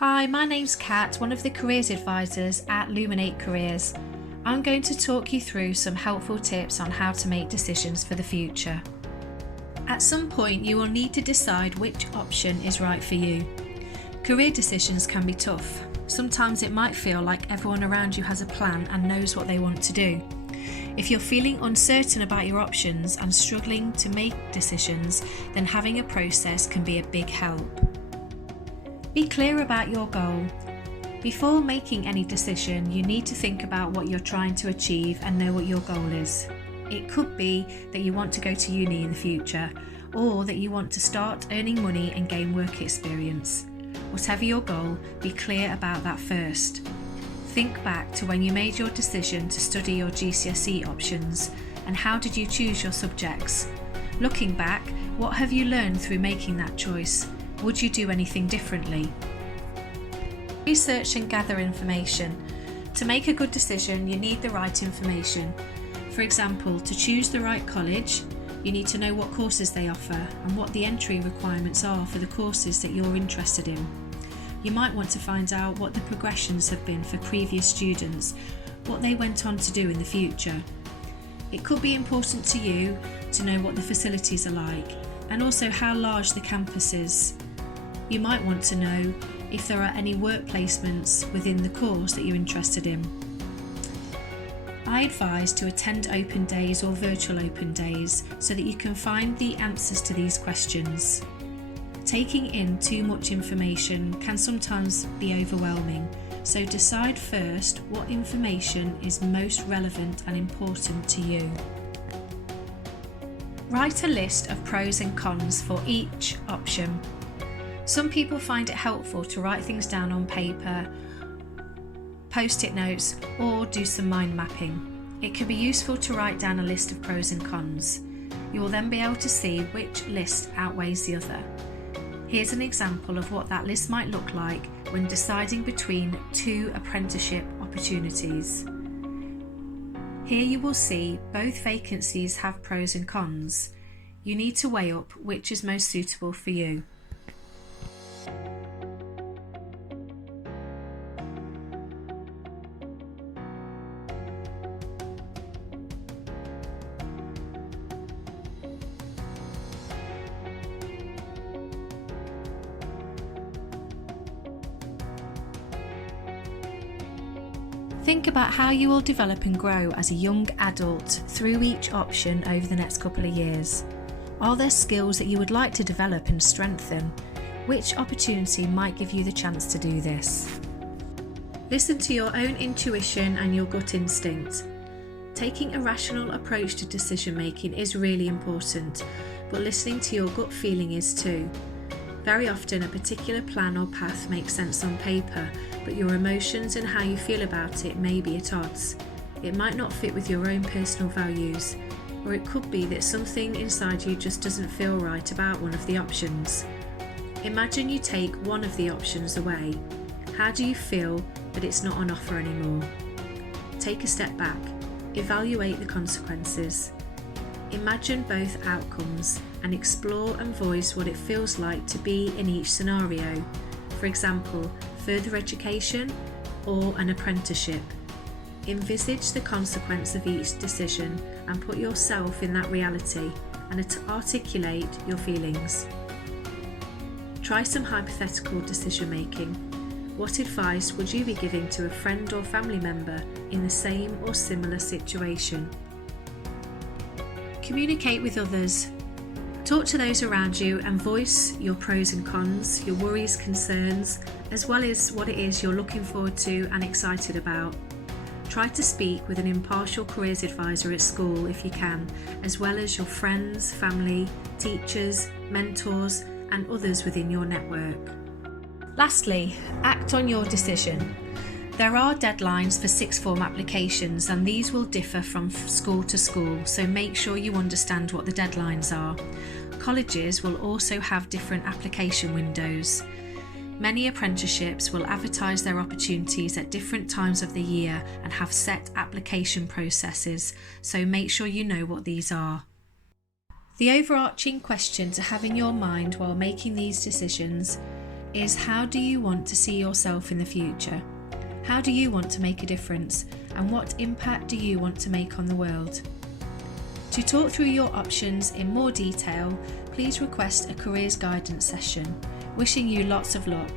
Hi, my name's Kat, one of the careers advisors at Luminate Careers. I'm going to talk you through some helpful tips on how to make decisions for the future. At some point, you will need to decide which option is right for you. Career decisions can be tough. Sometimes it might feel like everyone around you has a plan and knows what they want to do. If you're feeling uncertain about your options and struggling to make decisions, then having a process can be a big help. Be clear about your goal. Before making any decision, you need to think about what you're trying to achieve and know what your goal is. It could be that you want to go to uni in the future, or that you want to start earning money and gain work experience. Whatever your goal, be clear about that first. Think back to when you made your decision to study your GCSE options, and how did you choose your subjects? Looking back, what have you learned through making that choice? Would you do anything differently? Research and gather information. To make a good decision, you need the right information. For example, to choose the right college, you need to know what courses they offer and what the entry requirements are for the courses that you're interested in. You might want to find out what the progressions have been for previous students, what they went on to do in the future. It could be important to you to know what the facilities are like, and also how large the campus is. You might want to know if there are any work placements within the course that you're interested in. I advise to attend open days or virtual open days so that you can find the answers to these questions. Taking in too much information can sometimes be overwhelming, so decide first what information is most relevant and important to you. Write a list of pros and cons for each option. Some people find it helpful to write things down on paper, post-it notes, or do some mind mapping. It can be useful to write down a list of pros and cons. You will then be able to see which list outweighs the other. Here's an example of what that list might look like when deciding between two apprenticeship opportunities. Here you will see both vacancies have pros and cons. You need to weigh up which is most suitable for you. Think about how you will develop and grow as a young adult through each option over the next couple of years. Are there skills that you would like to develop and strengthen? Which opportunity might give you the chance to do this? Listen to your own intuition and your gut instinct. Taking a rational approach to decision making is really important, but listening to your gut feeling is too. Very often a particular plan or path makes sense on paper, but your emotions and how you feel about it may be at odds. It might not fit with your own personal values, or it could be that something inside you just doesn't feel right about one of the options. Imagine you take one of the options away. How do you feel that it's not on offer anymore? Take a step back. Evaluate the consequences. Imagine both outcomes and explore and voice what it feels like to be in each scenario. For example, further education or an apprenticeship. Envisage the consequence of each decision and put yourself in that reality and articulate your feelings. Try some hypothetical decision making. What advice would you be giving to a friend or family member in the same or similar situation? Communicate with others. Talk to those around you and voice your pros and cons, your worries, concerns, as well as what it is you're looking forward to and excited about. Try to speak with an impartial careers advisor at school if you can, as well as your friends, family, teachers, mentors, and others within your network. Lastly, act on your decision. There are deadlines for sixth form applications, and these will differ from school to school, so make sure you understand what the deadlines are. Colleges will also have different application windows. Many apprenticeships will advertise their opportunities at different times of the year and have set application processes, so make sure you know what these are. The overarching question to have in your mind while making these decisions: is, how do you want to see yourself in the future? How do you want to make a difference? And what impact do you want to make on the world? To talk through your options in more detail, please request a careers guidance session. Wishing you lots of luck.